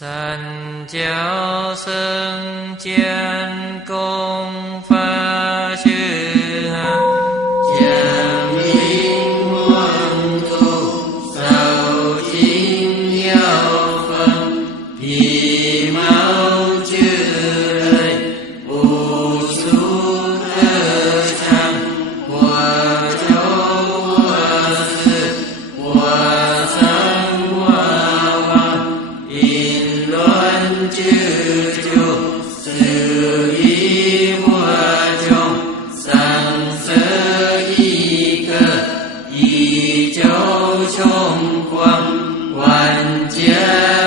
三教僧教。救穷关，万劫。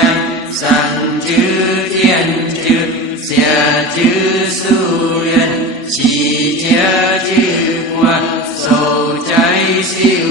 人三九天九下九素人，七家九官守在修。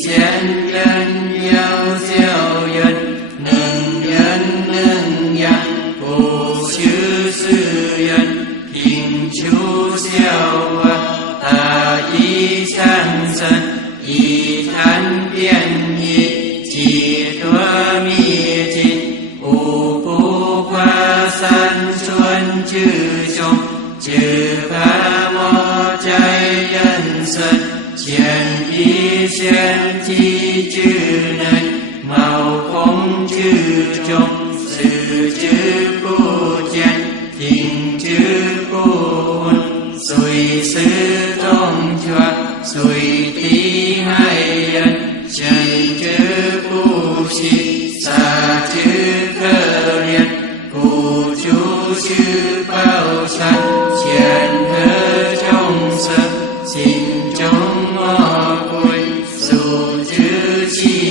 贤人优秀人，能人能养，不修是人，贫穷孝啊，大义相生，以谈辩义，解脱灭尽，五不化三春之凶。chư trong sự chư cô chân thiền chư cô hôn sùi sư trong chùa sùi tí hai ân chân chư cô chi xa chư cơ liên cụ chú chư bao sanh triển hơ trong sân xin trong ngõ côi dù chư chi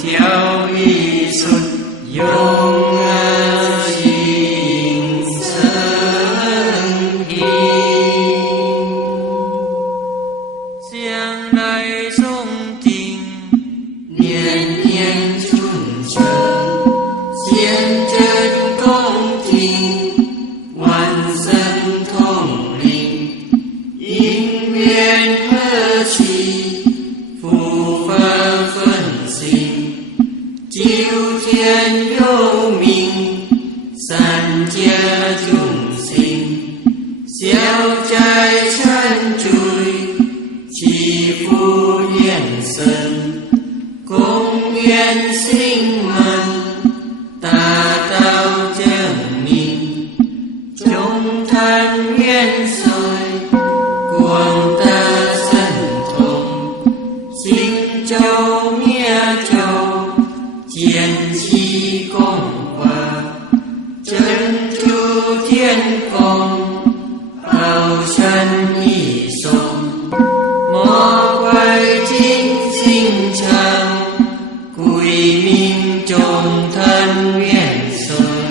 เที่ยวอีสุดยง chiến chi công hòa chân chu thiên công hào chân y sông. Mò quay chính sinh trang quỳ minh trùng thân nguyện soi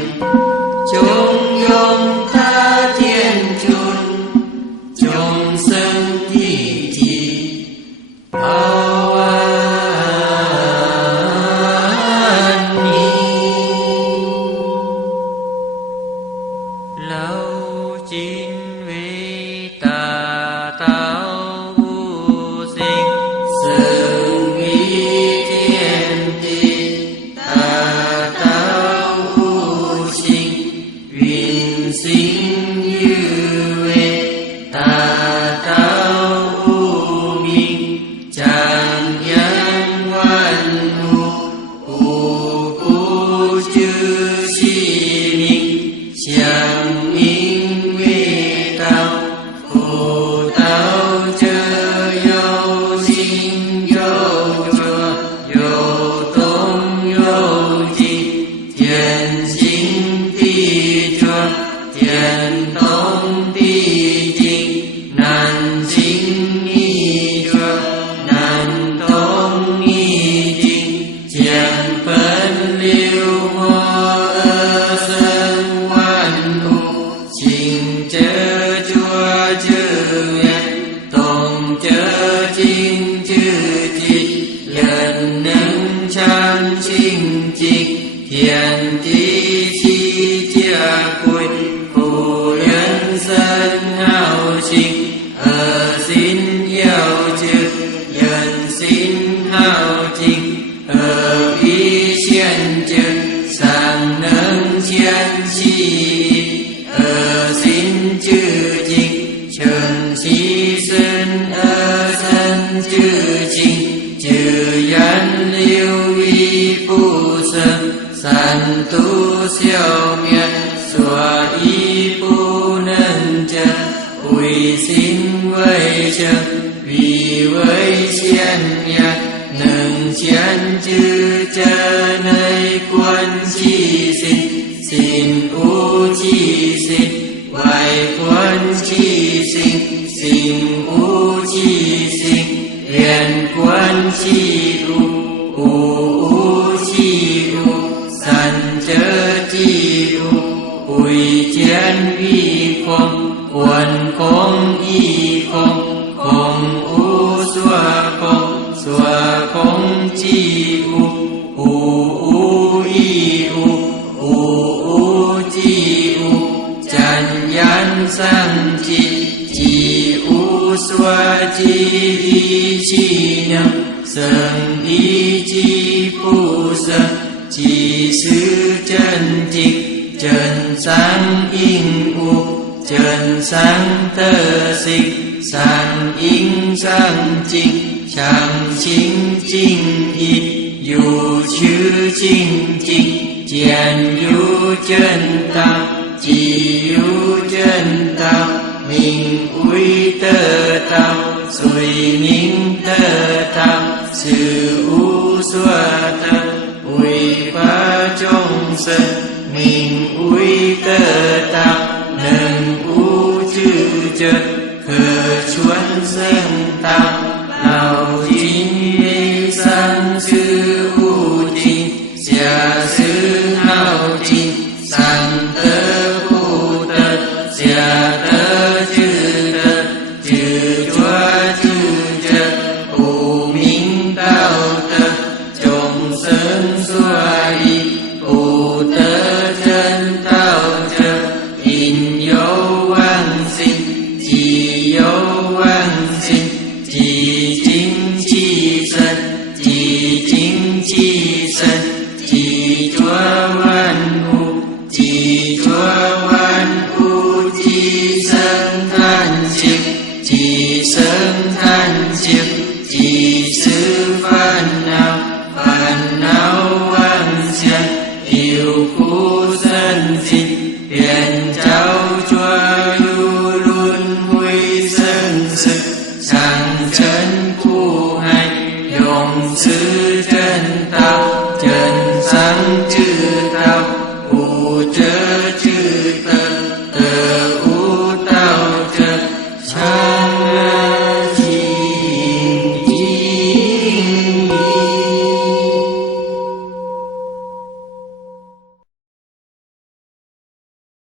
Thiền tôn ti chi Nan sinh ni chua Nan tôn ni chi Thiền phân liêu hoa ơ sân ngoan u Trình chớ chua chư nguyện Tông chớ chính chư trì Lần nâng chan sinh trì Thiền tí ý xiên chư nâng chiên chi Ở ờ, xin chư trình Trường chi sơn. Ở sân chư trình Chư yan liêu vi phu sơn. San tu siêu miên Xua y phu nâng chân. Xin vây chân, Vì vây xiên nhạc Nâng chiên Xin u chi xin Hiền quân chi u U u chi u San chớ chi u Ui u chi y chi nhâm Sơn y chi pu sơn Chi sư chân trịch, Trần sáng in u, Trần sáng tơ sinh Sang in sang trinh Chẳng chính chính y. Dù chữ chính chính Chèn yu chân tạo Chỉ yu chân tạo mình ui tơ tạo Rồi mình tơ tạo Sự u xua tơ Ui ba trong sân Mình ui tơ tạo Nâng u chữ chân Khờ chuan sân tạo Nào นโยวังสิจีโย สังจืด